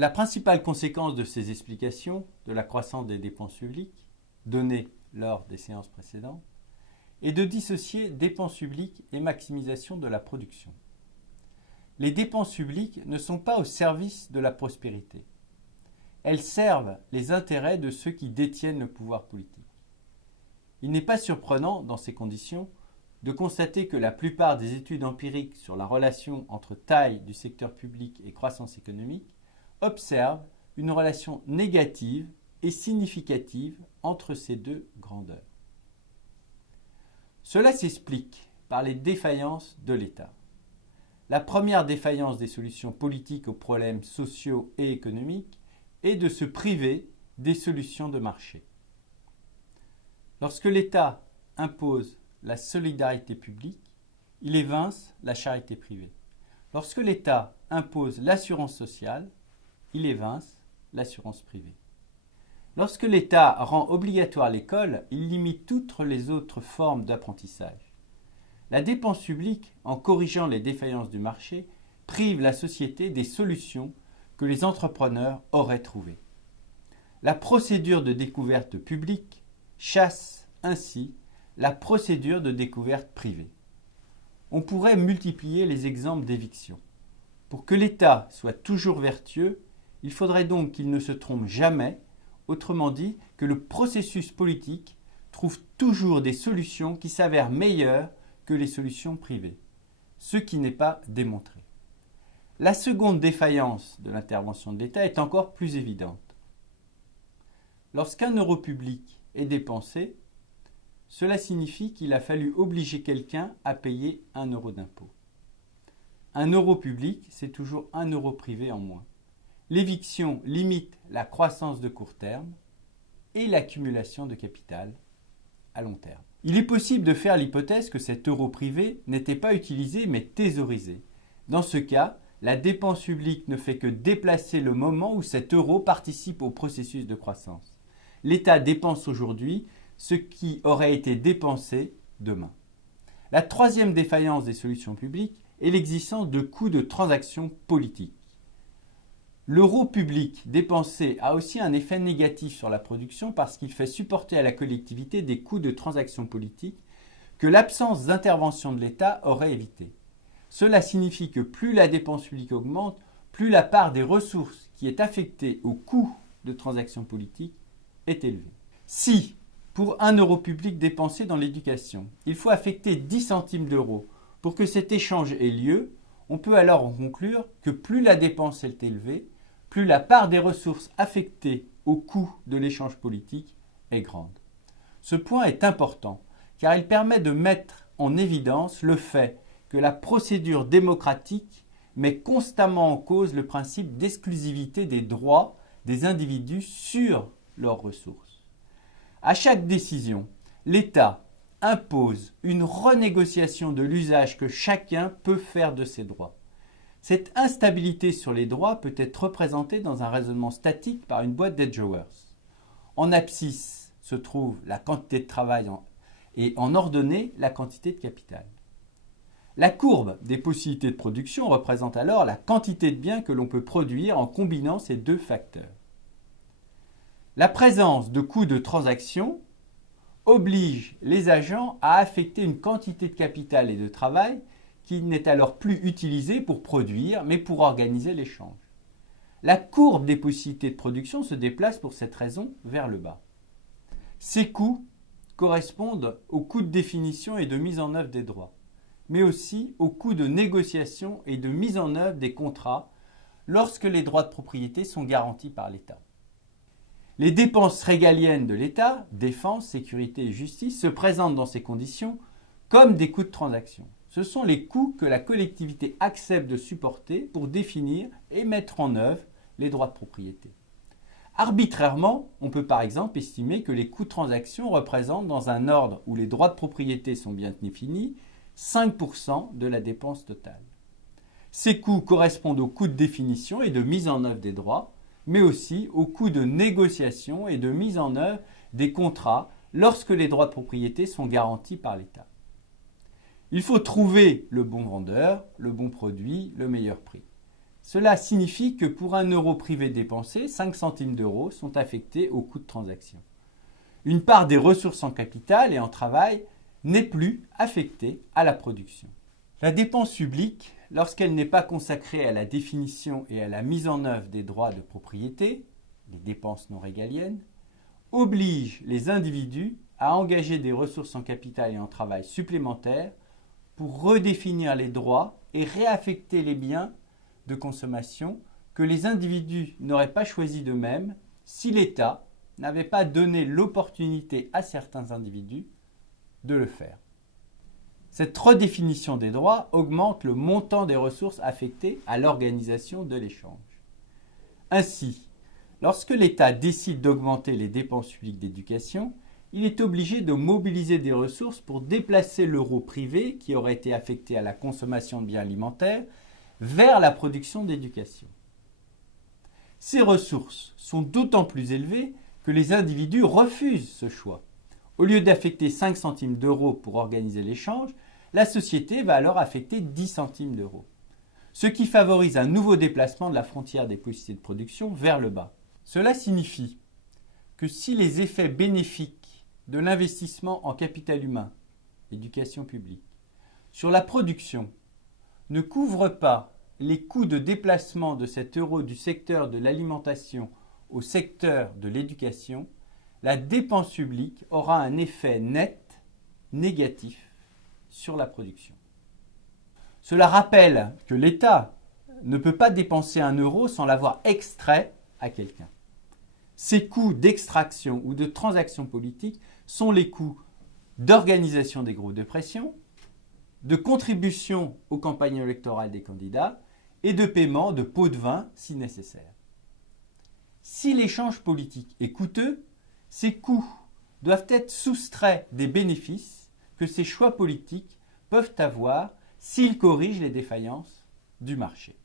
La principale conséquence de ces explications de la croissance des dépenses publiques, données lors des séances précédentes, est de dissocier dépenses publiques et maximisation de la production. Les dépenses publiques ne sont pas au service de la prospérité. Elles servent les intérêts de ceux qui détiennent le pouvoir politique. Il n'est pas surprenant, dans ces conditions, de constater que la plupart des études empiriques sur la relation entre taille du secteur public et croissance économique observent une relation négative et significative entre ces deux grandeurs. Cela s'explique par les défaillances de l'État. La première défaillance des solutions politiques aux problèmes sociaux et économiques est de se priver des solutions de marché. Lorsque l'État impose la solidarité publique, il évince la charité privée. Lorsque l'État impose l'assurance sociale, il évince l'assurance privée. Lorsque l'État rend obligatoire l'école, il limite toutes les autres formes d'apprentissage. La dépense publique, en corrigeant les défaillances du marché, prive la société des solutions que les entrepreneurs auraient trouvées. La procédure de découverte publique chasse ainsi la procédure de découverte privée. On pourrait multiplier les exemples d'éviction. Pour que l'État soit toujours vertueux, il faudrait donc qu'il ne se trompe jamais, autrement dit que le processus politique trouve toujours des solutions qui s'avèrent meilleures que les solutions privées, ce qui n'est pas démontré. La seconde défaillance de l'intervention de l'État est encore plus évidente. Lorsqu'un euro public est dépensé, cela signifie qu'il a fallu obliger quelqu'un à payer 1 euro d'impôt. 1 euro public, c'est toujours 1 euro privé en moins. L'éviction limite la croissance de court terme et l'accumulation de capital à long terme. Il est possible de faire l'hypothèse que cet euro privé n'était pas utilisé mais thésaurisé. Dans ce cas, la dépense publique ne fait que déplacer le moment où cet euro participe au processus de croissance. L'État dépense aujourd'hui ce qui aurait été dépensé demain. La troisième défaillance des solutions publiques est l'existence de coûts de transaction politique. L'euro public dépensé a aussi un effet négatif sur la production parce qu'il fait supporter à la collectivité des coûts de transaction politique que l'absence d'intervention de l'État aurait évité. Cela signifie que plus la dépense publique augmente, plus la part des ressources qui est affectée aux coûts de transaction politique est élevée. Si, pour 1 euro public dépensé dans l'éducation, il faut affecter 10 centimes d'euros pour que cet échange ait lieu, on peut alors en conclure que plus la dépense est élevée, plus la part des ressources affectées au coût de l'échange politique est grande. Ce point est important car il permet de mettre en évidence le fait que la procédure démocratique met constamment en cause le principe d'exclusivité des droits des individus sur leurs ressources. À chaque décision, l'État impose une renégociation de l'usage que chacun peut faire de ses droits. Cette instabilité sur les droits peut être représentée dans un raisonnement statique par une boîte d'Edgeworth. En abscisse se trouve la quantité de travail et en ordonnée la quantité de capital. La courbe des possibilités de production représente alors la quantité de biens que l'on peut produire en combinant ces deux facteurs. La présence de coûts de transaction oblige les agents à affecter une quantité de capital et de travail qui n'est alors plus utilisée pour produire, mais pour organiser l'échange. La courbe des possibilités de production se déplace pour cette raison vers le bas. Ces coûts correspondent aux coûts de définition et de mise en œuvre des droits, mais aussi aux coûts de négociation et de mise en œuvre des contrats lorsque les droits de propriété sont garantis par l'État. Les dépenses régaliennes de l'État, défense, sécurité et justice, se présentent dans ces conditions comme des coûts de transaction. Ce sont les coûts que la collectivité accepte de supporter pour définir et mettre en œuvre les droits de propriété. Arbitrairement, on peut par exemple estimer que les coûts de transaction représentent, dans un ordre où les droits de propriété sont bien définis, 5% de la dépense totale. Ces coûts correspondent aux coûts de définition et de mise en œuvre des droits, mais aussi aux coûts de négociation et de mise en œuvre des contrats lorsque les droits de propriété sont garantis par l'État. Il faut trouver le bon vendeur, le bon produit, le meilleur prix. Cela signifie que pour 1 euro privé dépensé, 5 centimes d'euros sont affectés au coût de transaction. Une part des ressources en capital et en travail n'est plus affectée à la production. La dépense publique, lorsqu'elle n'est pas consacrée à la définition et à la mise en œuvre des droits de propriété, les dépenses non régaliennes, oblige les individus à engager des ressources en capital et en travail supplémentaires pour redéfinir les droits et réaffecter les biens de consommation que les individus n'auraient pas choisis d'eux-mêmes si l'État n'avait pas donné l'opportunité à certains individus de le faire. Cette redéfinition des droits augmente le montant des ressources affectées à l'organisation de l'échange. Ainsi, lorsque l'État décide d'augmenter les dépenses publiques d'éducation, il est obligé de mobiliser des ressources pour déplacer l'euro privé qui aurait été affecté à la consommation de biens alimentaires vers la production d'éducation. Ces ressources sont d'autant plus élevées que les individus refusent ce choix. Au lieu d'affecter 5 centimes d'euros pour organiser l'échange, la société va alors affecter 10 centimes d'euros, ce qui favorise un nouveau déplacement de la frontière des possibilités de production vers le bas. Cela signifie que si les effets bénéfiques de l'investissement en capital humain, éducation publique, sur la production ne couvrent pas les coûts de déplacement de cet euro du secteur de l'alimentation au secteur de l'éducation, la dépense publique aura un effet net négatif sur la production. Cela rappelle que l'État ne peut pas dépenser 1 euro sans l'avoir extrait à quelqu'un. Ces coûts d'extraction ou de transaction politique sont les coûts d'organisation des groupes de pression, de contribution aux campagnes électorales des candidats et de paiement de pots de vin si nécessaire. Si l'échange politique est coûteux, ces coûts doivent être soustraits des bénéfices que ces choix politiques peuvent avoir s'ils corrigent les défaillances du marché.